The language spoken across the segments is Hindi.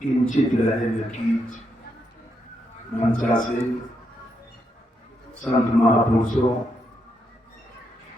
किंचित रहे कीच मंचासीन संत महापुरुषों,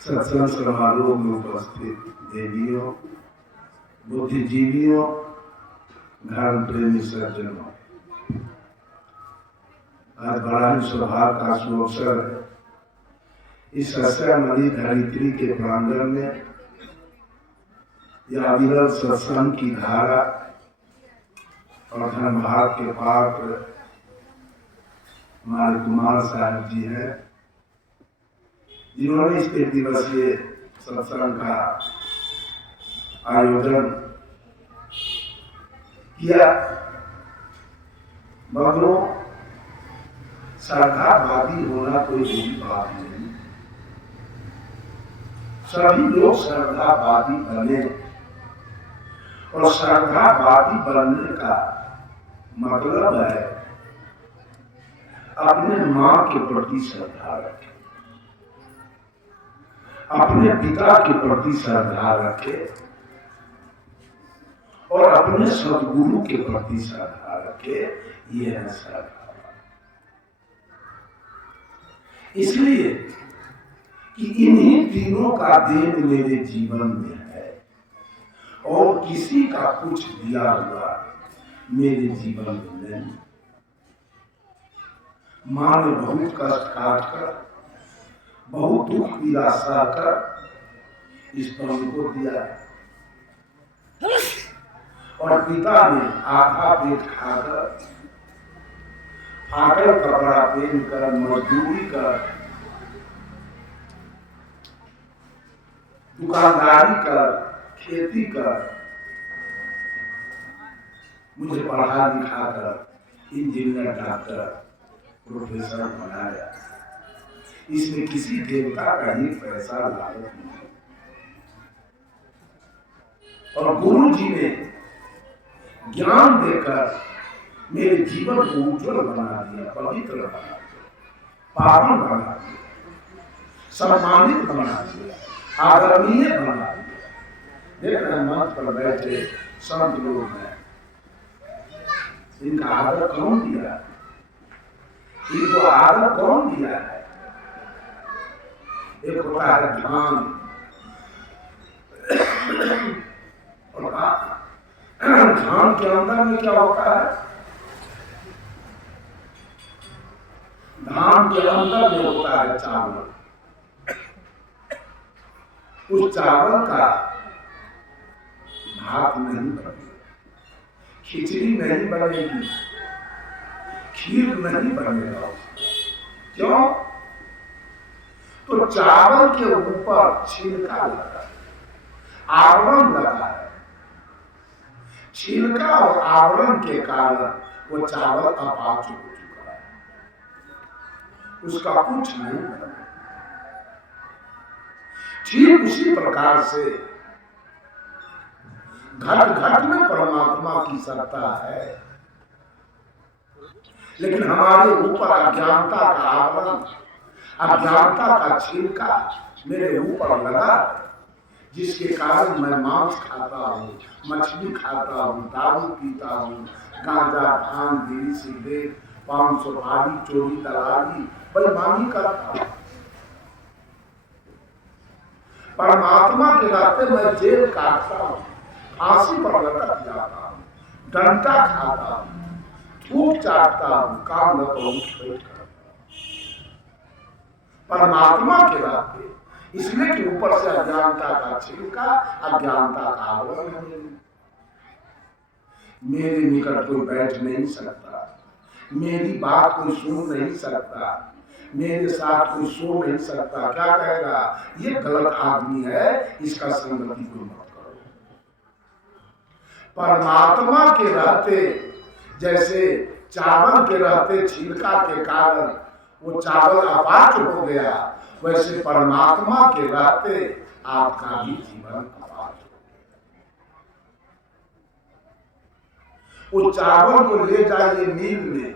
सत्संग समारोह में उपस्थित देवियों, बुद्धिजीवियों, धर्म प्रेमी सज्जनों, आज बड़ा ही सौभाग्य का सुअवसर इस सस्यामणि धरित्री के प्रांगण में यह अविरल सत्संग की धारा और धर्मभाग के पात्र हमारे कुमार साहब जी हैं, जिन्होंने इस 1 दिवसीय सत्संग का आयोजन किया। मगरों श्रद्धावादी होना कोई बुरी बात नहीं, सभी लोग श्रद्धावादी बने और श्रद्धावादी बनने का मतलब है अपने माँ के प्रति श्रद्धा रखे, अपने पिता के प्रति श्रद्धा रखे और अपने सद्गुरु के प्रति श्रद्धा रखे। ये है श्रद्धा। इसलिए कि इन्हीं तीनों का देन मेरे जीवन में है और किसी का कुछ दिया हुआ मेरे जीवन में नहीं। माँ ने बहुत कष्ट काट कर, बहुत दुख पीड़ा सहकर इस प्रभु को दिया और पिता ने आधा पेट खाकर, फाटल कपड़ा पहनकर, मजदूरी कर, दुकानदारी कर, खेती कर, मुझे पढ़ा लिखा कर इंजीनियर, डॉक्टर, प्रोफेसर बनाया। इसमें किसी देवता का ही पैसा लागत नहीं। और गुरु जी ने ज्ञान देकर मेरे जीवन को उज्जवल बना दिया, पवित्र बना दिया, पावन बना दिया, सम्मानित बना दिया, आदरणीय बना दिया। देख रहे मंच पर बैठे संत लोग हैं, इनका आदर कौन दिया है? इनको आदर कौन दिया है? एक होता है ध्यान और ध्यान के अंदर में क्या होता है? धान के अंदर में होता है चावल। उस चावल का भात नहीं बनेगा, खिचड़ी नहीं बनेगी, खीर नहीं बनेगा। क्यों? तो चावल के ऊपर छिलका लगा, आवरण लगा है। छिलका और आवरण के कारण वो चावल अपाच हो चुका है, उसका कुछ नहीं बना। ठीक उसी प्रकार से घट घट में परमात्मा की सत्ता है, लेकिन हमारे ऊपर अज्ञानता का आवरण, अज्ञानता का छिलका मेरे ऊपर लगा, जिसके कारण मैं मांस खाता हूँ, मछली खाता हूँ, दारू पीता हूँ, गांजा, भांग, बीड़ी, सिगरेट, पान, सुपारी, चोरी, दलाली, बेईमानी करता हूँ। परमात्मा के रास्ते मैं जेल काटता हूँ, फांसी पर लटक जाता हूँ, डंडा खाता हूँ, थूक चाटता हूँ, काम न करूँ करता हूँ। परमात्मा के रास्ते इसलिए कि ऊपर से अज्ञानता का छिलका, अज्ञानता का आवरण है। मेरे निकट कोई बैठ नहीं सकता, मेरी बात कोई सुन नहीं सकता, मेरे साथ कोई सो नहीं सकता। क्या कहेगा? ये गलत आदमी है, इसका संगति को मत करो। परमात्मा के रहते, जैसे चावल के रहते छिलका के कारण वो चावल अपाच हो गया, वैसे परमात्मा के रहते आपका भी जीवन अपाच हो गया। वो चावल को ले जाइए मिल में।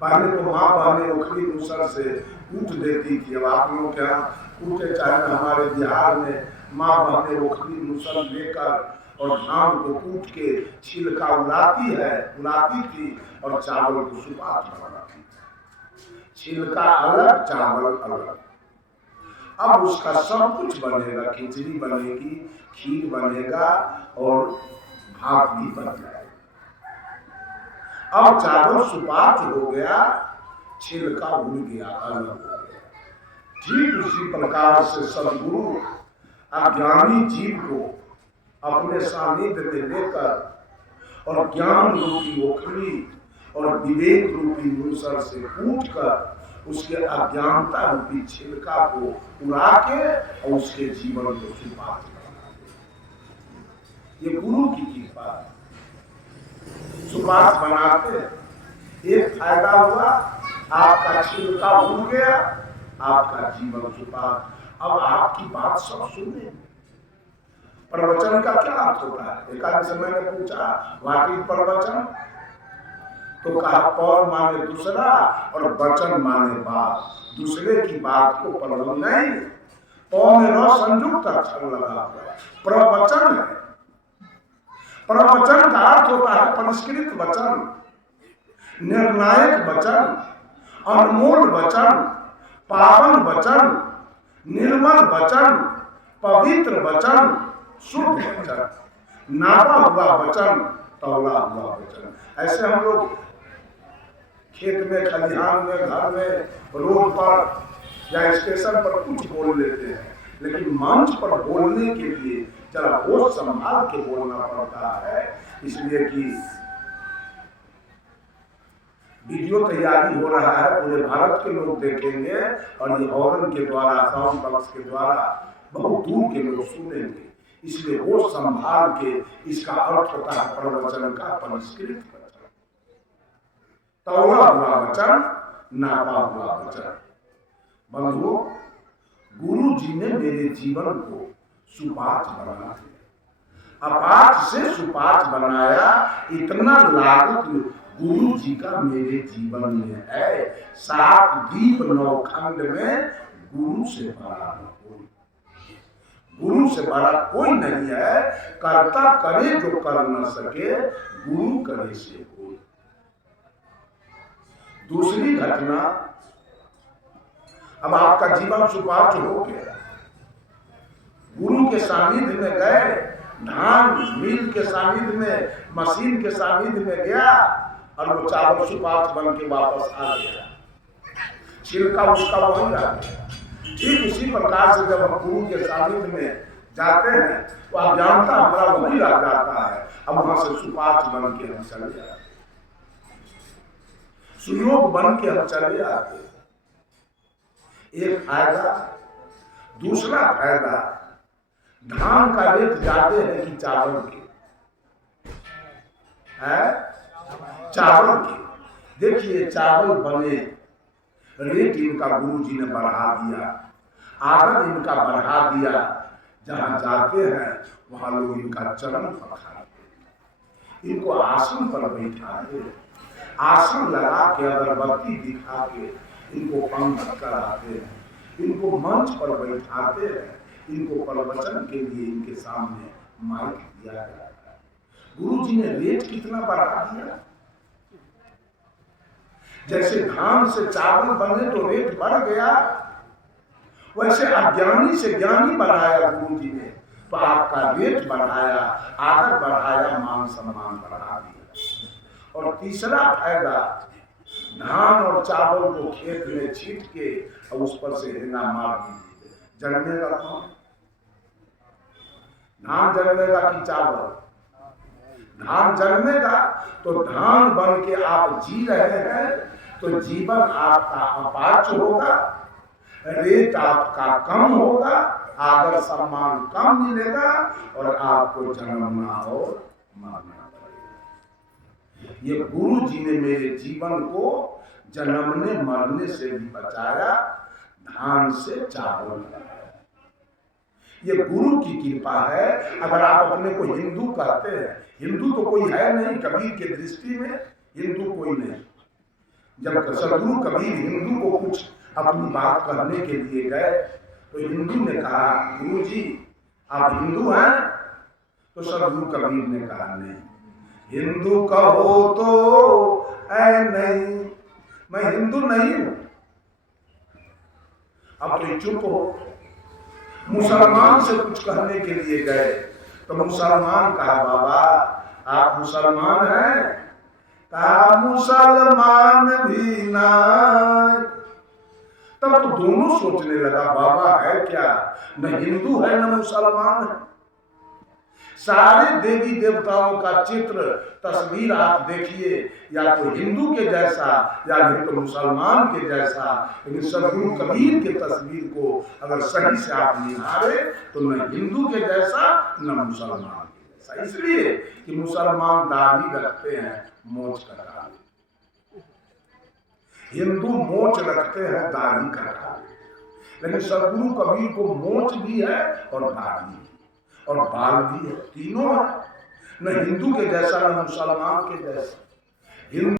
पहले तो माँ बहने उखली दूसर से कूट देती थी। अब आप लोग क्या कूटे, चाहे हमारे बिहार में माँ बहने उखली दूसर लेकर और धान को कूट के छिलका उड़ाती थी और चावल को सुपात बनाती थी। छिलका अलग, चावल अलग। अब उसका सब कुछ बनेगा, खिचड़ी बनेगी, खीर बनेगा और भात भी बन जाएगा। अब चावल सुपात हो गया, छिलका उड़ गया, अलग हो गया। ठीक उसी प्रकार से सदगुरु अज्ञानी जीव को अपने सानिध्य में लेकर और ज्ञान रूपी ओखली और विवेक रूपी मूसर से कूट कर उसके अज्ञानता रूपी छिलका को उड़ा के और उसके जीवन को सुपात बना दे। ये गुरु की कृपा है। सुपात बनाते एक फायदा हुआ, आपका छिलका उड़ गया, आपका जीवन सुपात। अब आपकी बात सब सुने। प्रवचन का क्या अर्थ होता है? एक आदमी से मैंने पूछा व्हाट इज प्रवचन, तो कहा पौर माने दूसरा और वचन माने बात। दूसरे की बात को प्रवचन नहीं, पौ में न संयुक्त अक्षर लगा हुआ प्रवचन है। प्रवचन का अर्थ होता है परिष्कृत वचन, निर्णायक वचन, अनमोल वचन, पावन वचन, निर्मल वचन, पवित्र वचन, शुद्ध वचन, नापा हुआ वचन, तौला हुआ वचन। ऐसे हम लोग खेत में, खलिहान में, घर में, रोड पर या स्टेशन पर कुछ बोल लेते हैं, लेकिन मंच पर बोलने के लिए जरा होश संभाल के बोलना पड़ता है। इसलिए कि वीडियो तैयारी हो रहा है, पूरे भारत के लोग देखेंगे और ये हॉर्न के द्वारा, साउंड बॉक्स के द्वारा बहुत दूर के लोग सुनेंगे। इसलिए होश संभाल के इसका अर्थ होता है प्रवचन का परिष्कृत वचन, तौला हुआ वचन, नापा हुआ वचन। बंधुओं, गुरु जी ने मेरे जीवन को सुपाच बना दिया, अपाच से सुपाच बनाया। इतना लागत गुरु जी का मेरे जीवन में है। 7 दीप 9 खंड में गुरु से बड़ा कोई, गुरु से बड़ा कोई नहीं है। कर्ता करे जो कर न सके, गुरु करे से कोई। दूसरी घटना, अब आपका जीवन सुपाच हो गया, गुरु के सानिध्य में गए, धान मिल के सानिध्य में, मशीन के सानिध्य में गया और वो चावल सुपाच बन के वापस आ गया, छिलका उसका वही रह गया। ठीक उसी प्रकार से जब हम गुरु के सानिध्य में जाते हैं तो अज्ञानता हमारा वही रह जाता है। अब वहां से सुपाच बन के हम चले जाते, सुयोग बन के हम चले जाते। एक फायदा। दूसरा फायदा, धान का रेट ज्यादा है कि चावल के है? चावल के। देखिए चावल बने, रेट इनका गुरु जी ने बढ़ा दिया, आदर इनका बढ़ा दिया। जहां जाते हैं वहां लोग इनका चरण पखारते, इनको आसन पर बैठाते, आसन लगा के अगरबत्ती दिखा के इनको पंगत कराते हैं, इनको मंच पर बैठाते हैं, इनको प्रवचन के लिए इनके सामने माइक दिया जाता है। गुरु जी ने रेट कितना बढ़ा दिया। जैसे धान से चावल बने तो रेट बढ़ गया, वैसे अज्ञानी से ज्ञानी बनाया गुरु जी ने, तो आपका रेट बढ़ाया, आदर बढ़ाया, मान सम्मान बढ़ा दिया। और तीसरा फायदा, धान और चावल को खेत में छीट के और उस पर से हेंगा मार दीजिए, जन्मेगा कौन? धान जन्मेगा कि चावल? धान जन्मेगा। तो धान बन के आप जी रहे हैं तो जीवन आपका अपाच होगा, रेट आपका कम होगा, आदर सम्मान कम मिलेगा और आपको जन्मना और मरना पड़ेगा। ये गुरु जी ने मेरे जीवन को जन्मने मरने से भी बचाया, धान से चावल बनाया। ये गुरु की कृपा है। अगर आप अपने को हिंदू कहते हैं, हिंदू तो कोई है नहीं, कबीर के दृष्टि में हिंदू कोई नहीं। जब सदगुरु कबीर हिंदू को कुछ अपनी बात कहने के लिए गए तो हिंदू ने कहा, गुरु जी आप हिंदू हैं? तो सदगुरु कबीर ने कहा नहीं, हिंदू कहो तो ऐ नहीं, मैं हिंदू नहीं हूं। अब तो चुप हो। मुसलमान से कुछ कहने के लिए गए तो मुसलमान कहा, बाबा आप मुसलमान हैं? कहा मुसलमान भी ना। तब तो दोनों सोचने लगा, बाबा है क्या, न हिंदू है न मुसलमान है। सारे देवी देवताओं का चित्र तस्वीर आप देखिए, या तो हिंदू के जैसा या नहीं तो मुसलमान के जैसा, लेकिन सदगुरु कबीर के तस्वीर को अगर सही से आप निहारे तो न हिंदू के जैसा न मुसलमान के जैसा। इसलिए कि मुसलमान दाढ़ी रखते हैं, मोछ कटा, हिंदू मोछ रखते हैं, दाढ़ी कटा। लेकिन सदगुरु कबीर को मोछ भी है और दाढ़ी और बाल भी है, तीनों है। न हिंदू के जैसा न मुसलमान के जैसा। हिंदू